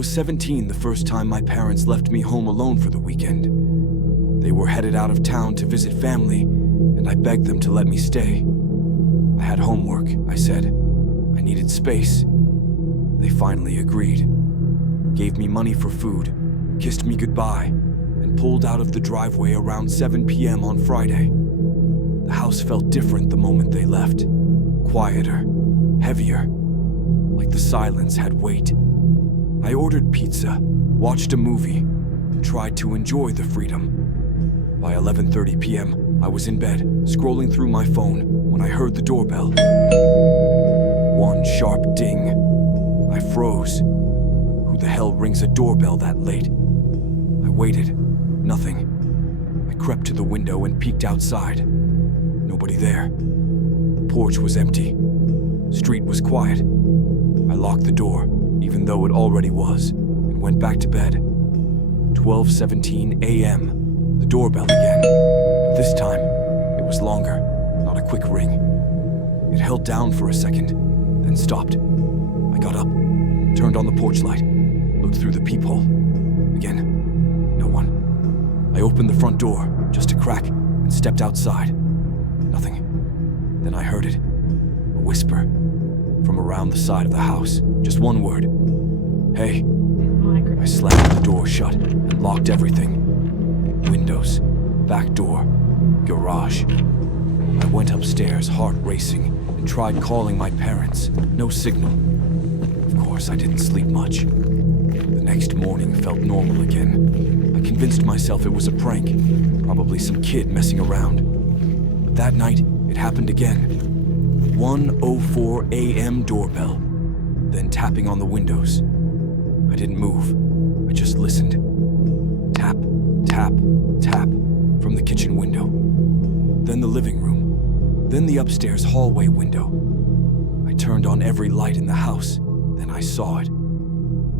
was 17 the first time my parents left me home alone for the weekend. They were headed out of town to visit family, and I begged them to let me stay. I had homework, I said. I needed space. They finally agreed, gave me money for food, kissed me goodbye, and pulled out of the driveway around 7 p.m. on Friday. The house felt different the moment they left. Quieter, heavier, like the silence had weight. I ordered pizza, watched a movie, and tried to enjoy the freedom. By 11:30 p.m., I was in bed, scrolling through my phone, when I heard the doorbell. One sharp ding. I froze. Who the hell rings a doorbell that late? I waited. Nothing. I crept to the window and peeked outside. Nobody there. The porch was empty. Street was quiet. I locked the door, even though it already was, and went back to bed. 12:17 a.m. The doorbell again. But this time, it was longer, not a quick ring. It held down for a second, then stopped. I got up, turned on the porch light, looked through the peephole. Again, no one. I opened the front door, just a crack, and stepped outside. Nothing. Then I heard it. A whisper. From around the side of the house. Just one word. Hey. I slammed the door shut and locked everything. Windows, back door, garage. I went upstairs, heart racing, and tried calling my parents. No signal. Of course, I didn't sleep much. The next morning felt normal again. I convinced myself it was a prank, probably some kid messing around. But that night, it happened again. 1:04 a.m. doorbell, then tapping on the windows. I didn't move. I just listened. Tap, tap, tap from the kitchen window. Then the living room. Then the upstairs hallway window. I turned on every light in the house. Then I saw it.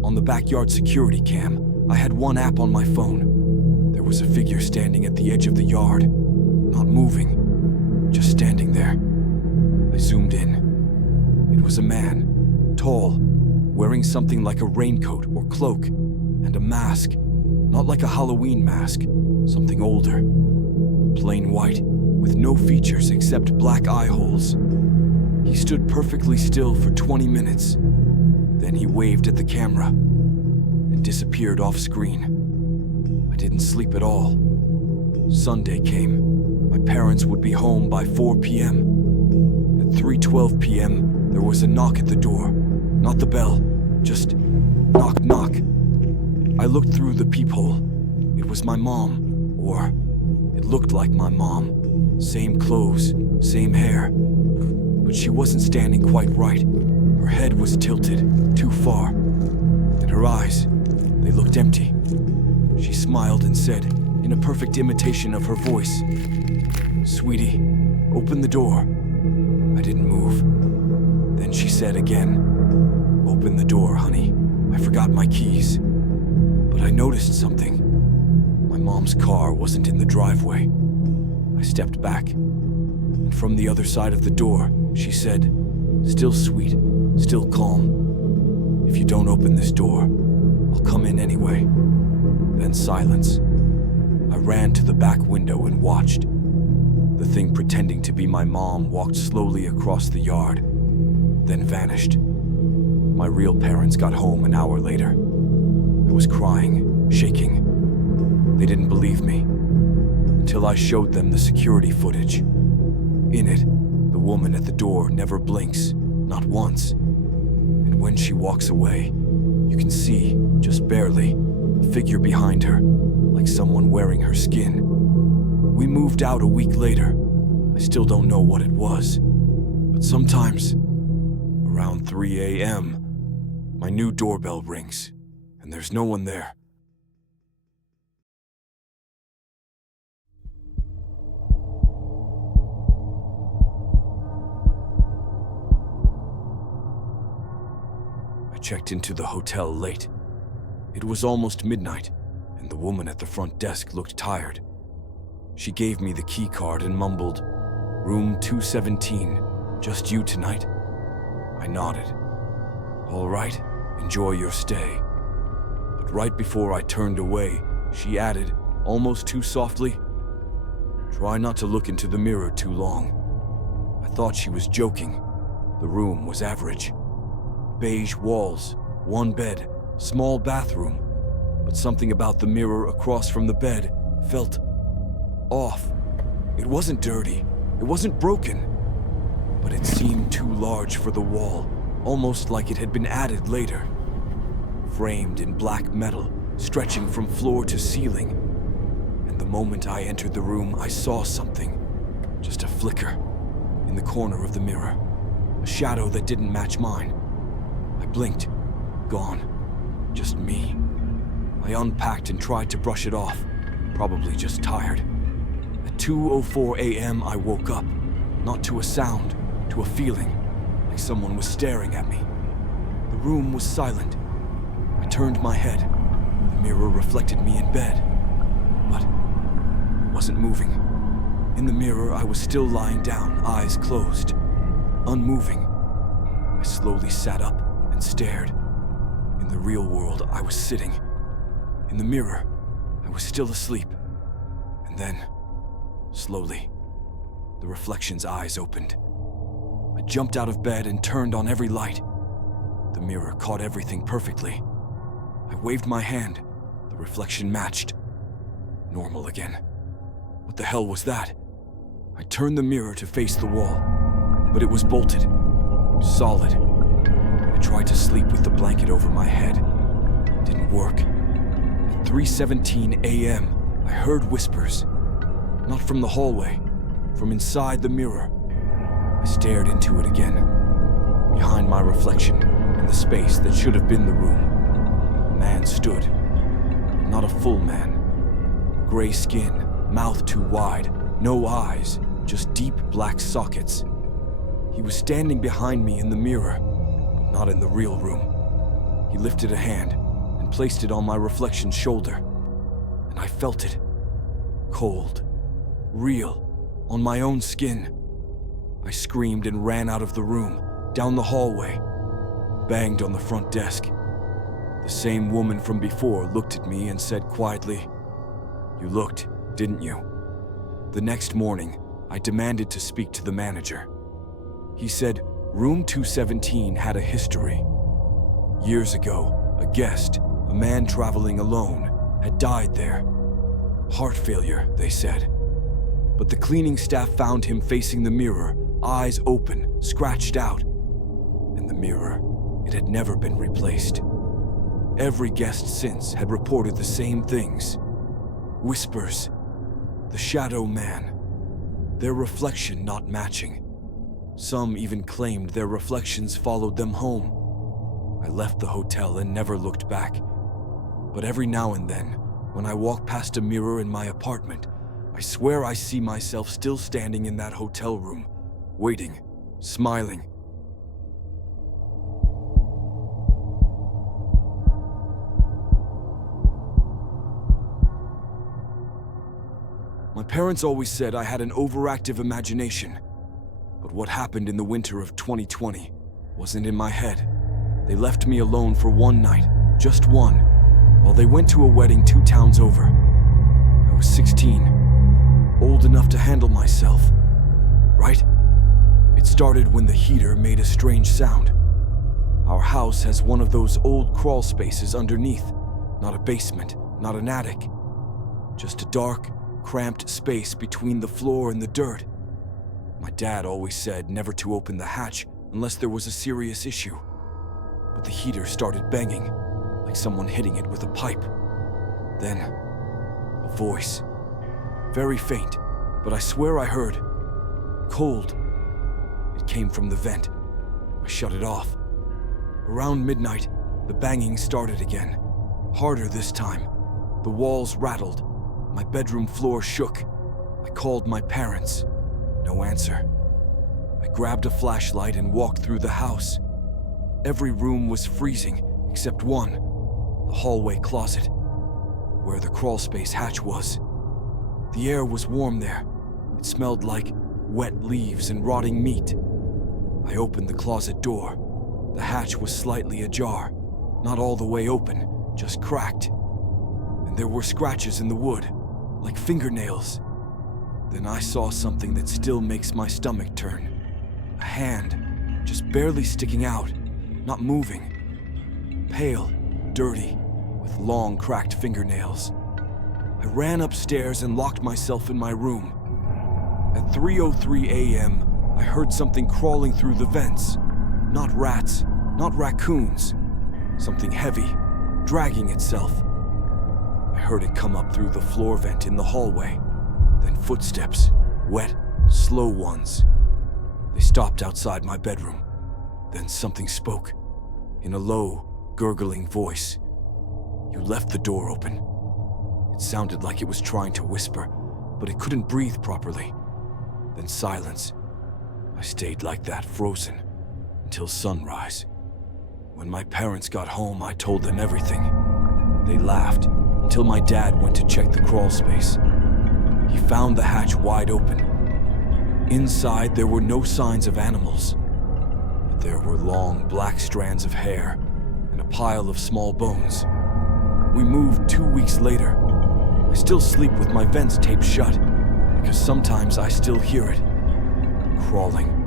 On the backyard security cam, I had one app on my phone. There was a figure standing at the edge of the yard. Not moving. Just standing there. I zoomed in. It was a man. Tall. Wearing something like a raincoat or cloak. And a mask. Not like a Halloween mask. Something older. Plain white, with no features except black eye holes. He stood perfectly still for 20 minutes. Then he waved at the camera and disappeared off screen. I didn't sleep at all. Sunday came. My parents would be home by 4 p.m. At 3:12 p.m., there was a knock at the door. Not the bell, just knock, knock. I looked through the peephole. It was my mom, or it looked like my mom. Same clothes, same hair. But she wasn't standing quite right. Her head was tilted, too far. And her eyes, they looked empty. She smiled and said, in a perfect imitation of her voice, "Sweetie, open the door." I didn't move. Then she said again, "Open the door, honey. I forgot my keys." But I noticed something. My mom's car wasn't in the driveway. I stepped back, and from the other side of the door, she said, still sweet, still calm, "If you don't open this door, I'll come in anyway." Then silence. I ran to the back window and watched. The thing pretending to be my mom walked slowly across the yard, then vanished. My real parents got home an hour later. I was crying, shaking. They didn't believe me, until I showed them the security footage. In it, the woman at the door never blinks, not once. And when she walks away, you can see, just barely, a figure behind her, like someone wearing her skin. We moved out a week later. I still don't know what it was. But sometimes, around 3 a.m., my new doorbell rings, and there's no one there. I checked into the hotel late. It was almost midnight, and the woman at the front desk looked tired. She gave me the key card and mumbled, "Room 217, just you tonight?" I nodded. "All right, enjoy your stay." Right before I turned away, she added, almost too softly, "Try not to look into the mirror too long." I thought she was joking. The room was average. Beige walls, one bed, small bathroom, but something about the mirror across from the bed felt off. It wasn't dirty, it wasn't broken, but it seemed too large for the wall, almost like it had been added later. Framed in black metal, stretching from floor to ceiling. And the moment I entered the room, I saw something. Just a flicker in the corner of the mirror. A shadow that didn't match mine. I blinked. Gone. Just me. I unpacked and tried to brush it off. Probably just tired. At 2:04 a.m. I woke up. Not to a sound, to a feeling. Like someone was staring at me. The room was silent. I turned my head. The mirror reflected me in bed. But it wasn't moving. In the mirror, I was still lying down, eyes closed. Unmoving. I slowly sat up and stared. In the real world, I was sitting. In the mirror, I was still asleep. And then, slowly, the reflection's eyes opened. I jumped out of bed and turned on every light. The mirror caught everything perfectly. I waved my hand. The reflection matched. Normal again. What the hell was that? I turned the mirror to face the wall, but it was bolted. Solid. I tried to sleep with the blanket over my head. Didn't work. At 3:17 a.m., I heard whispers. Not from the hallway, from inside the mirror. I stared into it again. Behind my reflection, in the space that should have been the room, a man stood. Not a full man. Gray skin, mouth too wide, no eyes, just deep black sockets. He was standing behind me in the mirror, but not in the real room. He lifted a hand and placed it on my reflection's shoulder, and I felt it. Cold, real, on my own skin. I screamed and ran out of the room, down the hallway, banged on the front desk. The same woman from before looked at me and said quietly, "You looked, didn't you?" The next morning, I demanded to speak to the manager. He said room 217 had a history. Years ago, a guest, a man traveling alone, had died there. Heart failure, they said. But the cleaning staff found him facing the mirror, eyes open, scratched out. And the mirror, it had never been replaced. Every guest since had reported the same things. Whispers, the shadow man, their reflection not matching. Some even claimed their reflections followed them home. I left the hotel and never looked back. But every now and then, when I walk past a mirror in my apartment, I swear I see myself still standing in that hotel room, waiting, smiling. My parents always said I had an overactive imagination. But what happened in the winter of 2020 wasn't in my head. They left me alone for one night, just one, while they went to a wedding 2 towns over. I was 16, old enough to handle myself, right? It started when the heater made a strange sound. Our house has one of those old crawl spaces underneath, not a basement, not an attic, just a dark, cramped space between the floor and the dirt. My dad always said never to open the hatch unless there was a serious issue. But the heater started banging, like someone hitting it with a pipe. Then, a voice. Very faint, but I swear I heard. Cold. It came from the vent. I shut it off. Around midnight, the banging started again. Harder this time. The walls rattled. My bedroom floor shook. I called my parents. No answer. I grabbed a flashlight and walked through the house. Every room was freezing, except one, the hallway closet, where the crawlspace hatch was. The air was warm there. It smelled like wet leaves and rotting meat. I opened the closet door. The hatch was slightly ajar, not all the way open, just cracked. And there were scratches in the wood, like fingernails. Then I saw something that still makes my stomach turn. A hand, just barely sticking out, not moving. Pale, dirty, with long cracked fingernails. I ran upstairs and locked myself in my room. At 3:03 a.m., I heard something crawling through the vents. Not rats, not raccoons. Something heavy, dragging itself. I heard it come up through the floor vent in the hallway. Then footsteps, wet, slow ones. They stopped outside my bedroom. Then something spoke, in a low, gurgling voice. "You left the door open." It sounded like it was trying to whisper, but it couldn't breathe properly. Then silence. I stayed like that, frozen, until sunrise. When my parents got home, I told them everything. They laughed, until my dad went to check the crawl space. He found the hatch wide open. Inside, there were no signs of animals, but there were long black strands of hair and a pile of small bones. We moved 2 weeks later. I still sleep with my vents taped shut, because sometimes I still hear it, crawling